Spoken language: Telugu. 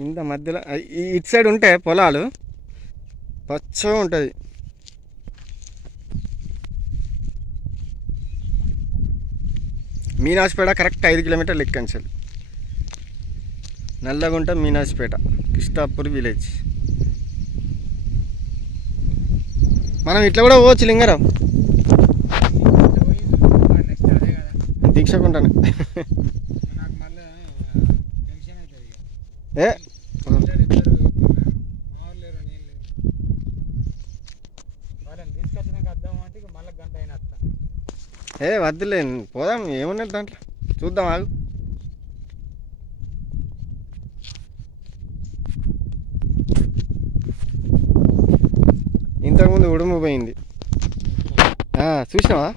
ఇంత మధ్యలో ఇటు సైడ్ ఉంటే పొలాలు పచ్చగా ఉంటుంది. మీనాజ్పేట కరెక్ట్ 5 కిలోమీటర్లు ఎక్కంచాలి. నల్లగుంట మీనాజ్పేట కిష్టాపూర్ విలేజ్. మనం ఇట్లా కూడా పోవచ్చు లింగారావు. దీక్షకుంటాను ఏ వద్దులే పోదాం, ఏమున్నది దాంట్లో చూద్దాం ఆగు. ఇంతకుముందు ఉడుము పోయింది చూసినావా?